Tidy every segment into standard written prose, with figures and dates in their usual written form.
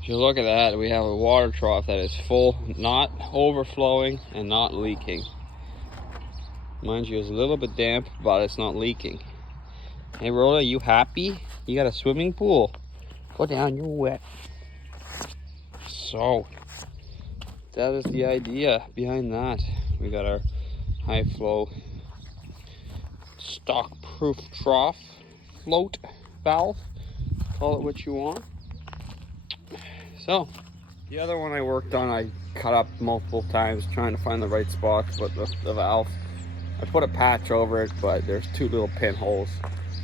If you look at that, we have a water trough that is full, not overflowing and not leaking. Mind you, it's a little bit damp, but it's not leaking. Hey Rhoda, you happy? You got a swimming pool. Go down, you're wet. So, that is the idea behind that. We got our high flow stock proof trough float valve. Call it what you want. So, the other one I worked on, I cut up multiple times trying to find the right spot to put the valve. I put a patch over it, but there's 2 little pinholes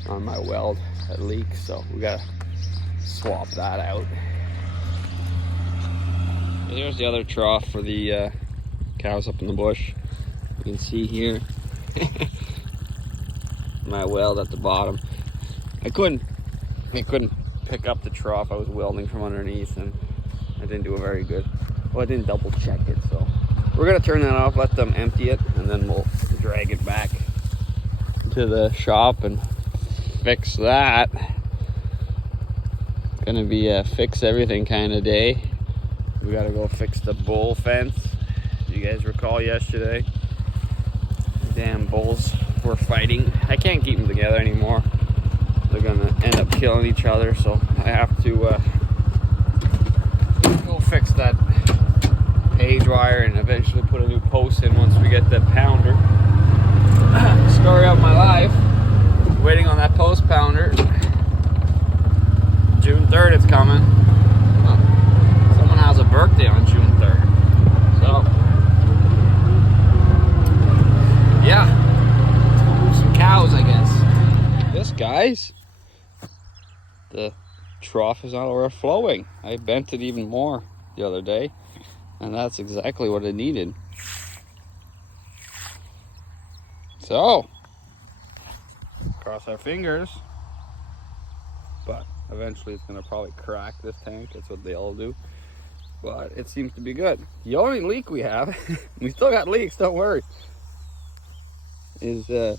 on my weld that leak, so we gotta swap that out. Here's the other trough for the cows up in the bush. You can see here my weld at the bottom. I couldn't pick up the trough. I was welding from underneath, and I didn't do a very good. Well, I didn't double check it, so we're gonna turn that off, let them empty it, and then we'll drag it back to the shop and fix that. It's gonna be a fix everything kind of day. We gotta go fix the bull fence. You guys recall yesterday? The damn bulls were fighting. I can't keep them together anymore. They're gonna end up killing each other, so I have to go fix that page wire and eventually put a new post in once we get the pounder. Story of my life. Waiting on that post pounder. June 3rd it's coming. Someone has a birthday on June 3rd. So, yeah. Some cows, I guess. This, guys, the trough is not overflowing. I bent it even more the other day, and that's exactly what it needed. So, cross our fingers, but eventually it's going to probably crack this tank. That's what they all do, but it seems to be good. The only leak we have, we still got leaks, don't worry, is this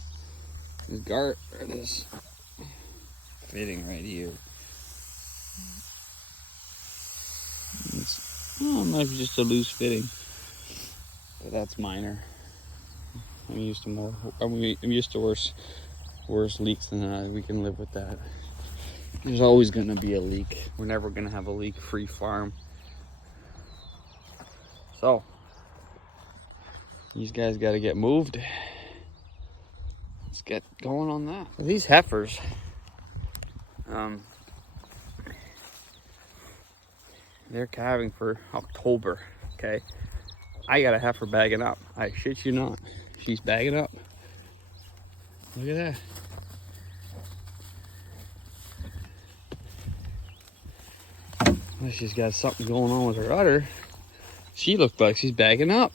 fitting right here. It might be just a loose fitting, but that's minor. I'm used to worse leaks than that. We can live with that. There's always gonna be a leak. We're never gonna have a leak-free farm. So these guys got to get moved. Let's get going on that. These heifers, they're calving for October. Okay, I got a heifer bagging up. I shit you not. She's bagging up. Look at that. Well, she's got something going on with her udder. She looked like she's bagging up.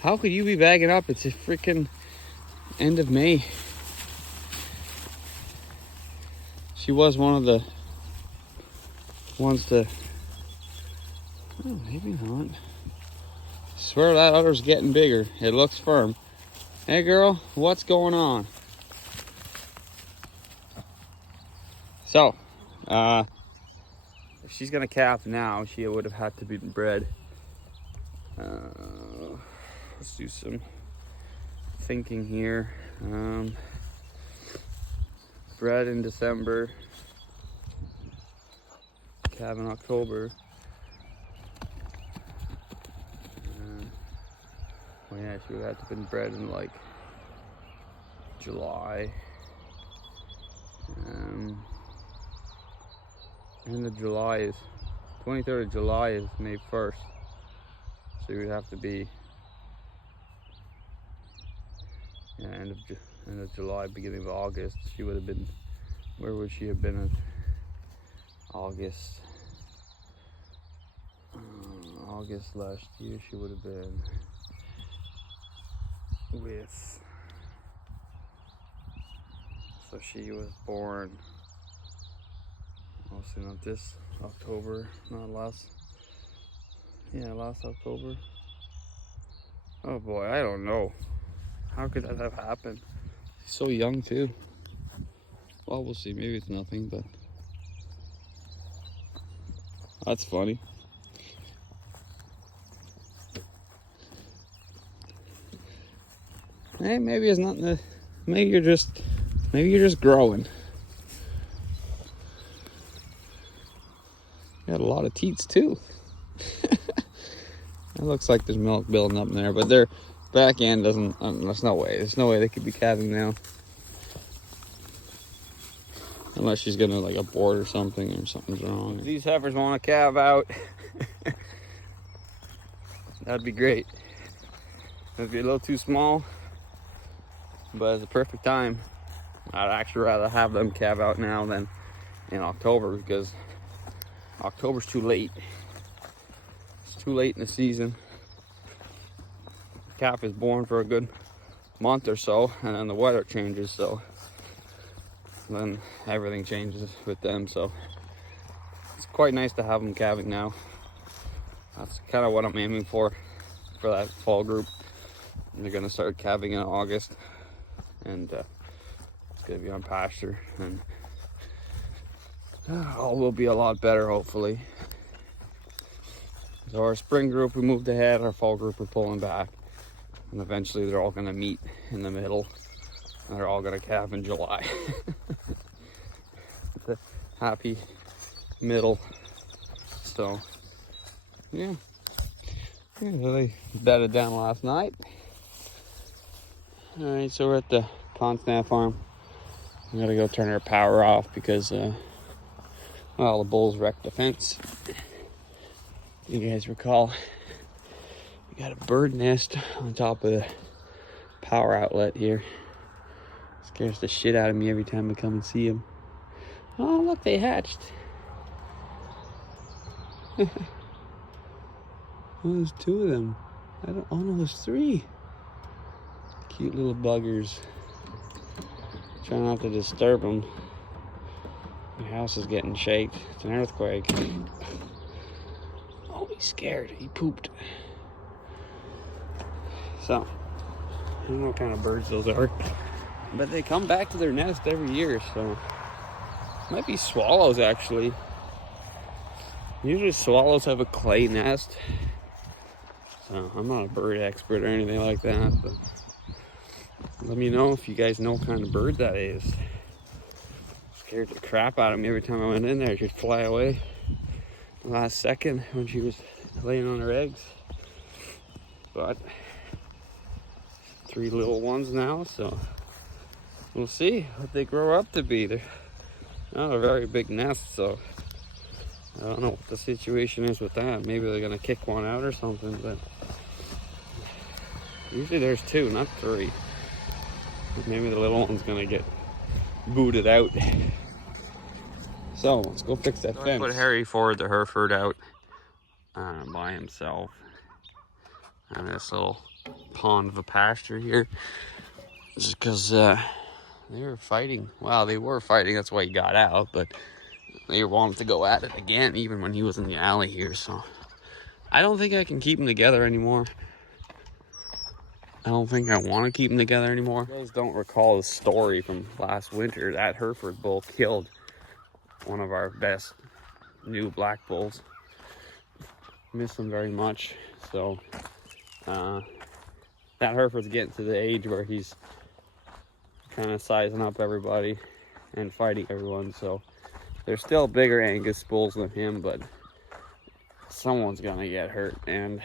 How could you be bagging up? It's a freaking end of May. She was one of the ones to... Oh, maybe not. I swear that udder's getting bigger. It looks firm. Hey girl, what's going on? So, if she's gonna calf now, she would have had to be bred. Let's do some thinking here. Bred in December, calf in October. Well, yeah, she would have had to been bred in like July. End of July is 23rd of July is May 1st, so you would have to be end of July, beginning of August. She would have been, where would she have been in August? August last year she would have been with, so she was born, obviously not this October, not last, yeah, last October. Oh boy, I don't know. How could that have happened? She's so young too. Well, we'll see, maybe it's nothing, but That's funny. Hey, maybe it's not the. Maybe you're just growing. Got a lot of teats too. It looks like there's milk building up in there, but their back end doesn't. There's no way. There's no way they could be calving now, unless she's gonna like abort or something's wrong. If these heifers want to calve out, that'd be great. It'd be a little too small, but it's the perfect time. I'd actually rather have them calve out now than in October, because October's too late. It's too late in the season. Calf is born for a good month or so, and then the weather changes, so then everything changes with them. So it's quite nice to have them calving now. That's kind of what I'm aiming for that fall group. They're gonna start calving in August, and it's gonna be on pasture, and all will be a lot better, hopefully. So our spring group, we moved ahead. Our fall group, we're pulling back, and eventually they're all gonna meet in the middle, and they're all gonna calve in July. It's a happy middle. So yeah, so they bedded down last night. All right, so we're at the Constant farm. I'm gonna go turn our power off because well, the bulls wrecked the fence. You guys recall, we got a bird nest on top of the power outlet here. Scares the shit out of me every time I come and see them. Oh, look, they hatched. Oh, there's two of them. Oh no, there's three. Cute little buggers. Try not to disturb them. My house is getting shaken. It's an earthquake. Oh, he's scared. He pooped. So, I don't know what kind of birds those are, but they come back to their nest every year, so might be swallows actually. Usually swallows have a clay nest. So I'm not a bird expert or anything like that, but let me know if you guys know what kind of bird that is. Scared the crap out of me every time I went in there. She'd fly away the last second when she was laying on her eggs. But 3 little ones now, so we'll see what they grow up to be. They're not a very big nest, so I don't know what the situation is with that. Maybe they're gonna kick one out or something, but usually there's 2, not 3. Maybe the little one's gonna get booted out. So let's go fix that fence. I put Harry Ford the Hereford out by himself on this little pond of a pasture here, just because they were fighting. Well, they were fighting, that's why he got out, but they wanted to go at it again even when he was in the alley here. So I don't think I can keep them together anymore. I don't think I want to keep them together anymore. You guys don't recall the story from last winter. That Hereford bull killed one of our best new black bulls. Miss him very much. So that Hereford's getting to the age where he's kind of sizing up everybody and fighting everyone. So there's still bigger Angus bulls than him, but someone's gonna get hurt, and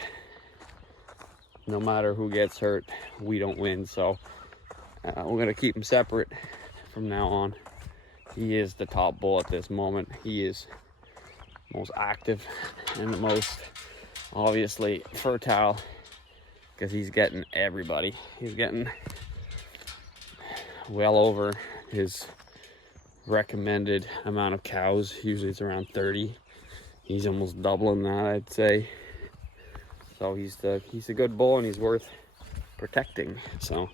no matter who gets hurt, we don't win. So we're gonna keep him separate from now on. He is the top bull at this moment. He is most active and the most obviously fertile, because he's getting everybody. He's getting well over his recommended amount of cows. Usually it's around 30. He's almost doubling that, I'd say. So he's a good bull, and he's worth protecting. So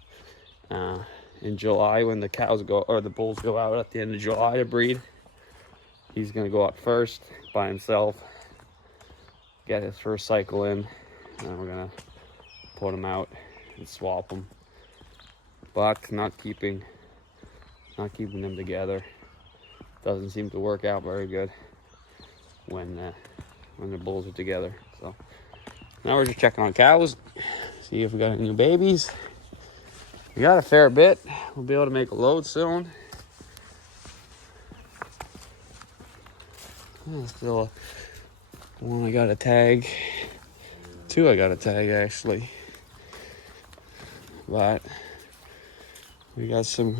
in July, when the cows go, or the bulls go out at the end of July to breed, he's gonna go out first by himself, get his first cycle in, and we're gonna put him out and swap him. But not keeping them together doesn't seem to work out very good when when the bulls are together. So now we're just checking on cows, see if we got any new babies. We got a fair bit. We'll be able to make a load soon. Still one I got to tag. Two I got to tag actually. But we got some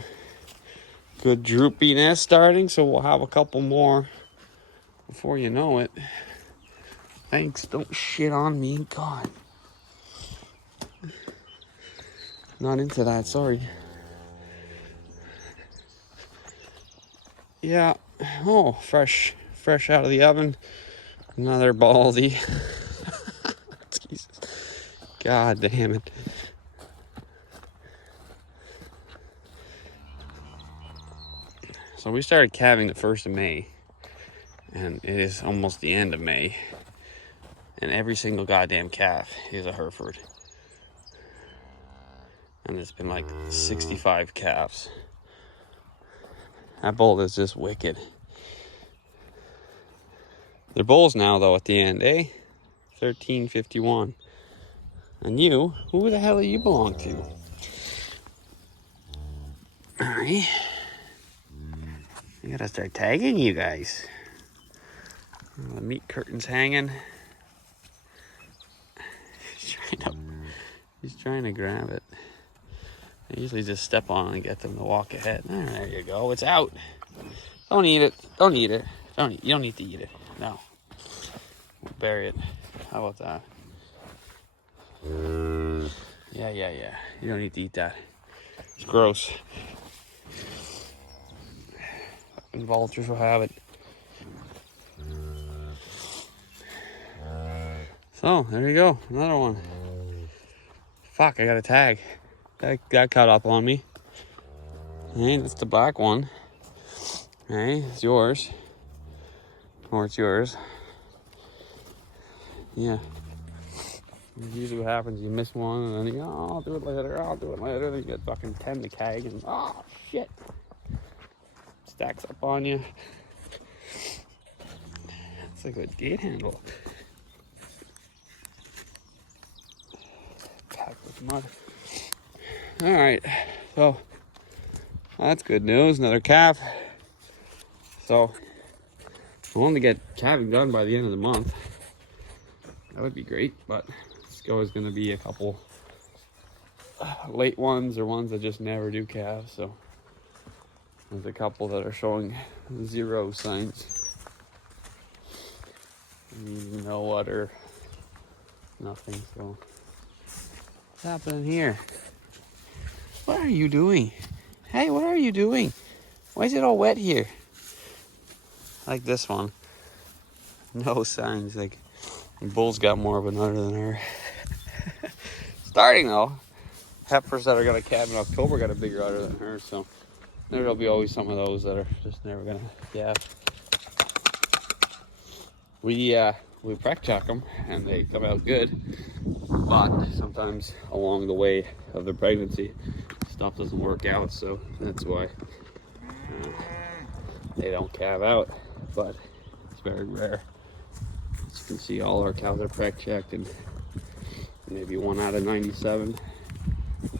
good droopiness starting, so we'll have a couple more before you know it. Thanks, don't shit on me, God. Not into that, sorry. Yeah, oh, fresh out of the oven. Another baldy. Jesus. God damn it. So we started calving the 1st of May, and it is almost the end of May, and every single goddamn calf is a Hereford. And it's been like 65 calves. That bull is just wicked. They're bulls now, though, at the end, eh? 1351. And you, who the hell do you belong to? Alright. I gotta start tagging you guys. The meat curtain's hanging. He's trying to grab it. I usually just step on it and get them to walk ahead. There you go. It's out. Don't eat it. Don't eat it. You don't need to eat it. No. We'll bury it. How about that? Yeah. You don't need to eat that. It's gross. Fucking vultures will have it. So, there you go. Another one. Fuck, I got a tag. That got caught up on me. Hey, that's the black one. Hey, it's yours. Or it's yours. Yeah. Usually what happens, you miss one and then you go, oh, I'll do it later. Then you get fucking 10 to tag and oh shit. Stacks up on you. It's like a gate handle. Packed with mud. Alright, so that's good news. Another calf. So I want to get calving done by the end of the month. That would be great, but this is going to be a couple late ones or ones that just never do calves. So there's a couple that are showing 0 signs. No udder, nothing. So what's happening here? What are you doing? Hey, what are you doing? Why is it all wet here? Like this one. No signs. Like the bull's got more of an udder than her. Starting though. Heifers that are gonna calve in October got a bigger udder than her, so there'll be always some of those that are just never gonna calve. We prec check them and they come out good, but sometimes along the way of the pregnancy stuff doesn't work out, so that's why they don't calve out, but it's very rare. As you can see, all our cows are prec checked, and maybe 1 out of 97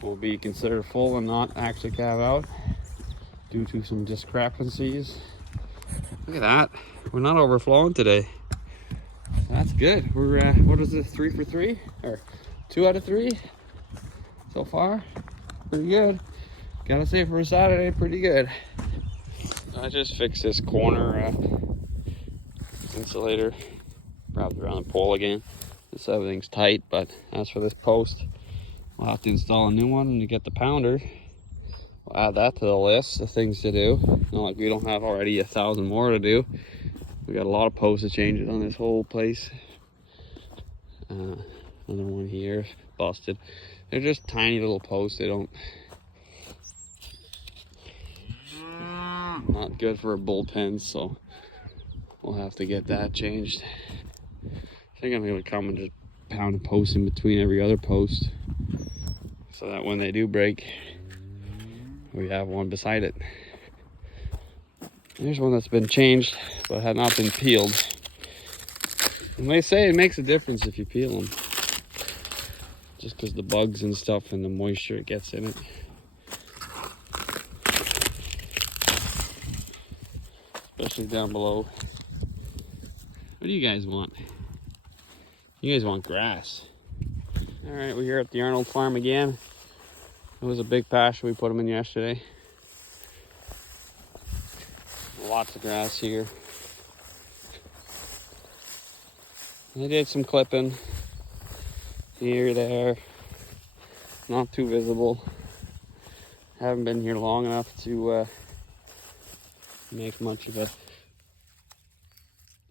will be considered full and not actually calve out due to some discrepancies. Look at that, we're not overflowing today. That's good. We're what is this, 3 for 3 or 2 out of 3 so far? Pretty good. Gotta say, for a Saturday, pretty good. I just fixed this corner insulator wrapped around the pole again. This everything's tight, but as for this post, we'll have to install a new one and to get the pounder. We'll add that to the list of things to do. Not like we don't have already 1,000 more to do. We got a lot of posts changes on this whole place. Another one here, busted. They're just tiny little posts. They don't. Not good for a bullpen, so we'll have to get that changed. I think I'm gonna come and just pound a post in between every other post, so that when they do break, we have one beside it. Here's one that's been changed but had not been peeled. And they say it makes a difference if you peel them. Just because the bugs and stuff and the moisture it gets in it. Especially down below. What do you guys want? You guys want grass. Alright, we're here at the Arnold farm again. It was a big pasture we put them in yesterday. Lots of grass here. I did some clipping here, there. Not too visible. Haven't been here long enough to make much of a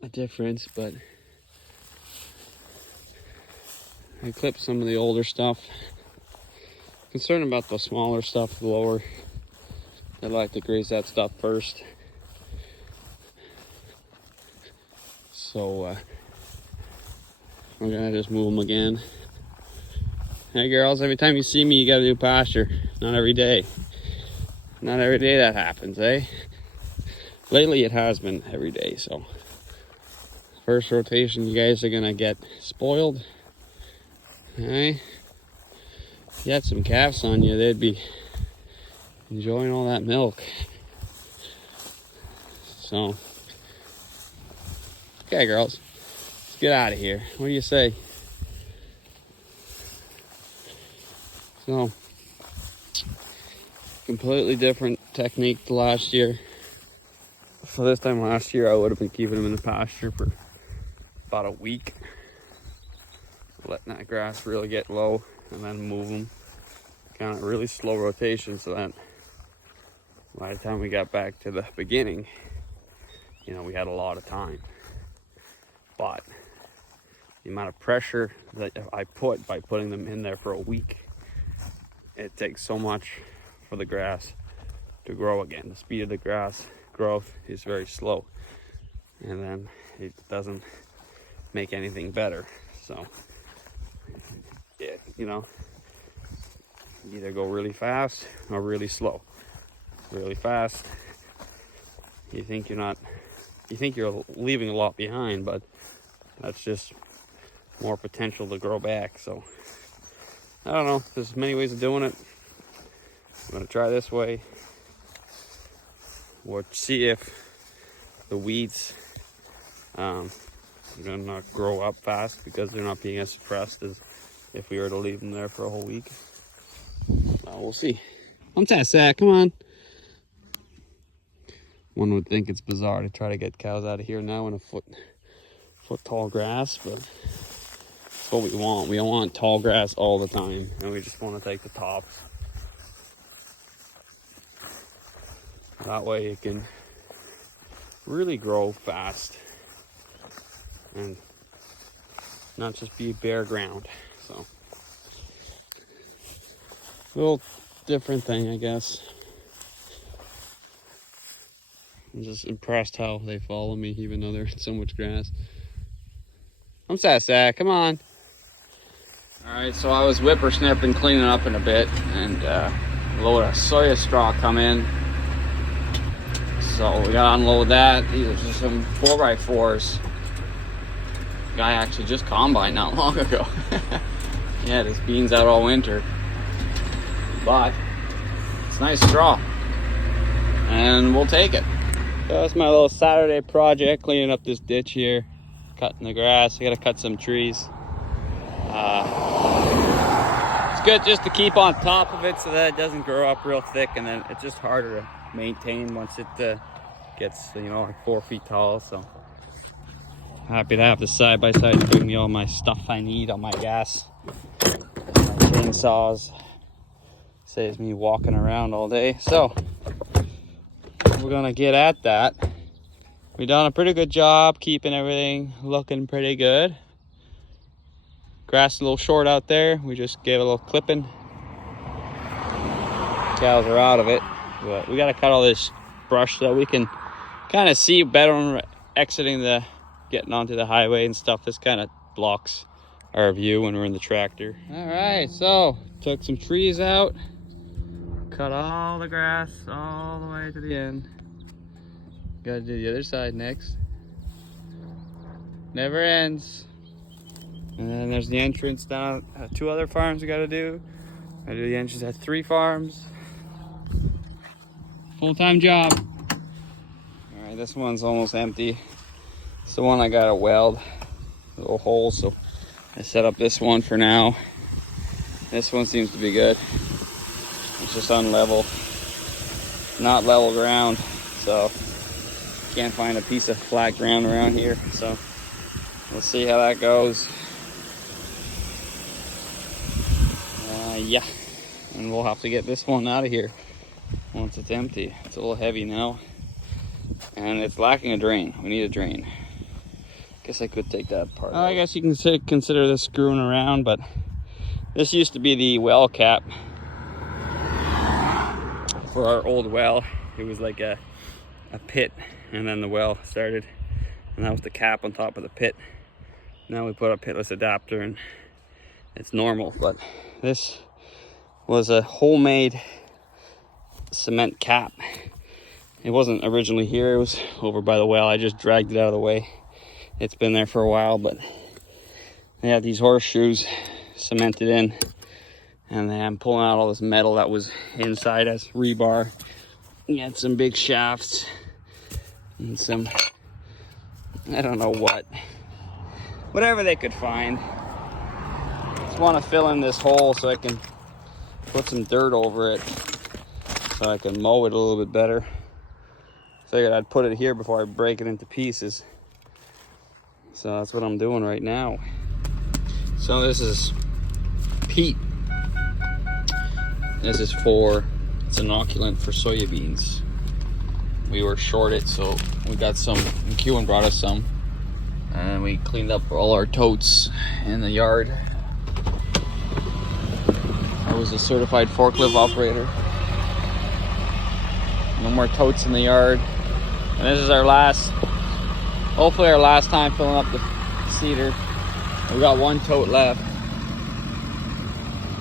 difference, but I clipped some of the older stuff. Concerned about the smaller stuff, the lower. I'd like to graze that stuff first. So we're gonna just move them again. Hey girls, every time you see me, you gotta do pasture. Not every day. Not every day that happens, eh? Lately it has been every day, so. First rotation, you guys are gonna get spoiled. Hey, if you had some calves on you, they'd be enjoying all that milk. So, okay girls, let's get out of here. What do you say? So, completely different technique to last year. So this time last year, I would have been keeping them in the pasture for about a week. Letting that grass really get low and then move them. Kind of really slow rotation so that by the time we got back to the beginning, you know, we had a lot of time. But the amount of pressure that I put by putting them in there for a week, it takes so much for the grass to grow again. The speed of the grass growth is very slow, and then it doesn't make anything better. So yeah, you know, either go really fast or really slow. Really fast, you think you're leaving a lot behind, but that's just more potential to grow back. So I don't know, there's many ways of doing it. I'm gonna try this way. We'll see if the weeds are gonna not grow up fast because they're not being as suppressed as if we were to leave them there for a whole week. We'll see. Come to Sack, come on. One would think it's bizarre to try to get cows out of here now in a foot tall grass, but it's what we want. We don't want tall grass all the time, and we just want to take the tops. That way it can really grow fast and not just be bare ground. So, a little different thing, I guess. I'm just impressed how they follow me even though there's so much grass. I'm Sack, come on. Alright, so I was whippersnipping, cleaning up in a bit, and a load of soya straw come in. So we gotta unload that. These are just some 4x4s. Guy actually just combined not long ago. Yeah, this beans out all winter. But it's nice straw. And we'll take it. So that's my little Saturday project, cleaning up this ditch here, cutting the grass. I gotta cut some trees. It's good just to keep on top of it so that it doesn't grow up real thick, and then it's just harder to maintain once it gets, you know, like 4 feet tall. So happy to have the side-by-side to bring me all my stuff I need, all my gas, my chainsaws. Saves me walking around all day. So we're gonna get at that. We've done a pretty good job keeping everything looking pretty good. Grass is a little short out there. We just gave a little clipping. Cows are out of it, but we gotta cut all this brush so that we can kind of see better when we're getting onto the highway and stuff. This kind of blocks our view when we're in the tractor. All right, so took some trees out, cut all the grass all the way to the end. Gotta do the other side next. Never ends. And then there's the entrance down at 2 other farms we gotta do. I do the entrance at 3 farms. Full-time job. All right, this one's almost empty. It's the one I gotta weld, little hole, so I set up this one for now. This one seems to be good. It's just unlevel, not level ground, so can't find a piece of flat ground around here. So we'll see how that goes. Yeah, and we'll have to get this one out of here once it's empty. It's a little heavy now, and it's lacking a drain. We need a drain. Guess I could take that apart. I guess you can consider this screwing around, but this used to be the well cap for our old well. It was like a pit, and then the well started, and that was the cap on top of the pit. Now we put a pitless adapter, and it's normal. But this was a homemade cement cap. It wasn't originally here, it was over by the well. I just dragged it out of the way. It's been there for a while, but they had these horseshoes cemented in, and then I'm pulling out all this metal that was inside as rebar. We had some big shafts and some, I don't know whatever they could find. Just want to fill in this hole so I can put some dirt over it so I can mow it a little bit better. Figured I'd put it here before I break it into pieces. So that's what I'm doing right now. So this is peat. This is it's inoculant for soybeans. We were short it, so we got some. McEwen brought us some, and we cleaned up all our totes in the yard. I was a certified forklift operator. No more totes in the yard. And this is hopefully our last time filling up the cedar. We got 1 tote left.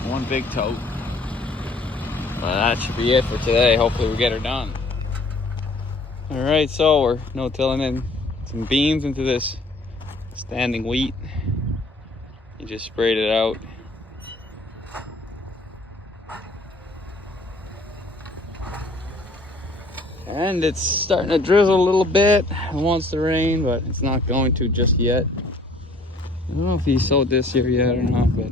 1 big tote. But that should be it for today. Hopefully we get her done. Alright, so we're no-tilling in some beans into this standing wheat. You just sprayed it out. And it's starting to drizzle a little bit. It wants to rain, but it's not going to just yet. I don't know if he sowed this year yet or not, but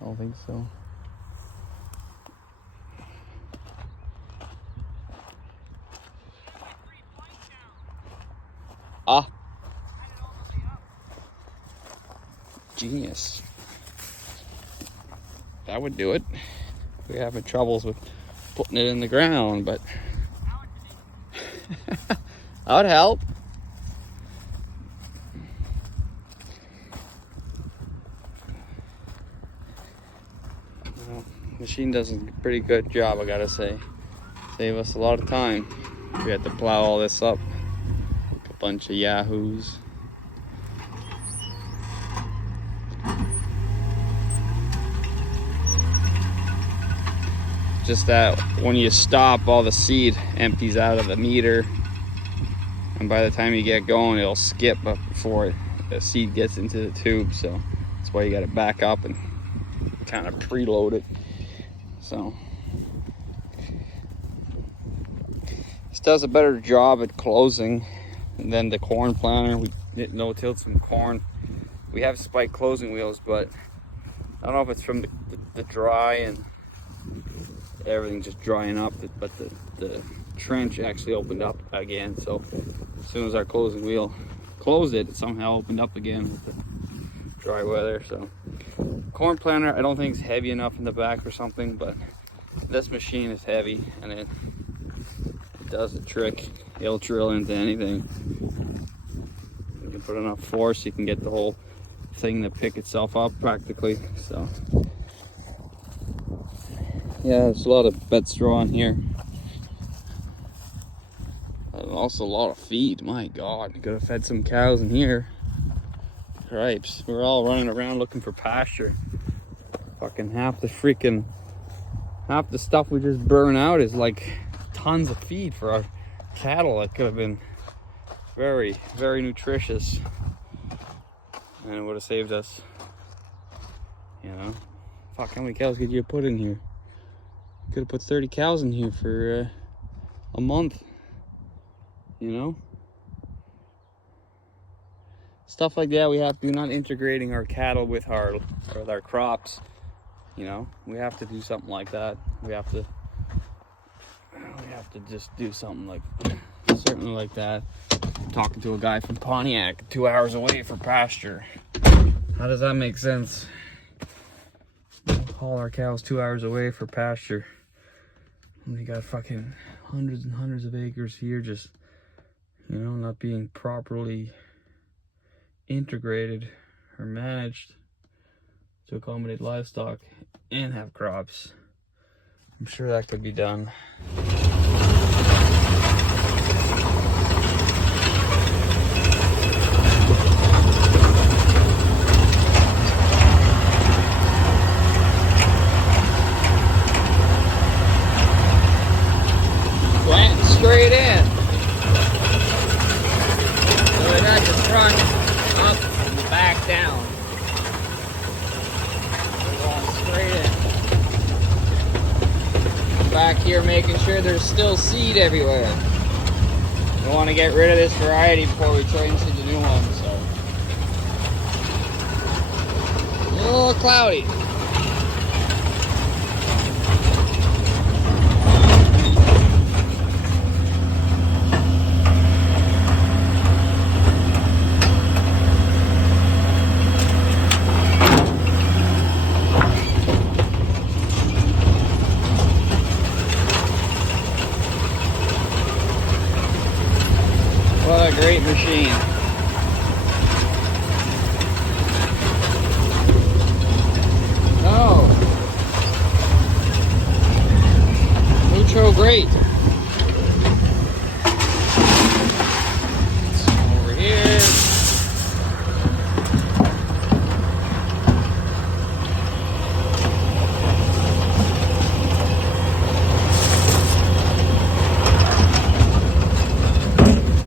I don't think so. Ah. Genius. That would do it. We're having troubles with putting it in the ground, but that would help. Well, machine does a pretty good job, I gotta say. Save us a lot of time. We had to plow all this up. A bunch of yahoos. Just that when you stop, all the seed empties out of the meter, and by the time you get going, it'll skip up before the seed gets into the tube. So that's why you got to back up and kind of preload it. So this does a better job at closing than the corn planter. We didn't no-till some corn. We have spike closing wheels, but I don't know if it's from the dry and everything just drying up, but the trench actually opened up again. So as soon as our closing wheel closed it, it somehow opened up again with the dry weather. So corn planter, I don't think it's heavy enough in the back or something, but this machine is heavy and it does the trick. It'll drill into anything. You can put enough force, you can get the whole thing to pick itself up practically. So yeah, there's a lot of bed straw in here. And also a lot of feed. My God, could have fed some cows in here. Cripes. We're all running around looking for pasture. Fucking half the stuff we just burn out is like tons of feed for our cattle that could have been very, very nutritious. And it would have saved us, you know. Fuck, how many cows could you have put in here? Could have put 30 cows in here for a month, you know. Stuff like that we have to do, not integrating our cattle with our crops, you know. We have to do something like that. We have to just do something like, certainly like that. I'm talking to a guy from Pontiac, 2 hours away for pasture. How does that make sense? We'll haul our cows 2 hours away for pasture. And we got fucking hundreds and hundreds of acres here, just, you know, not being properly integrated or managed to accommodate livestock and have crops. I'm sure that could be done. Planting straight in. So we got the front up and the back down. We're going straight in. Back here making sure there's still seed everywhere. We want to get rid of this variety before we change to the new one, so. A little cloudy. What a great machine. Oh. Mucho great.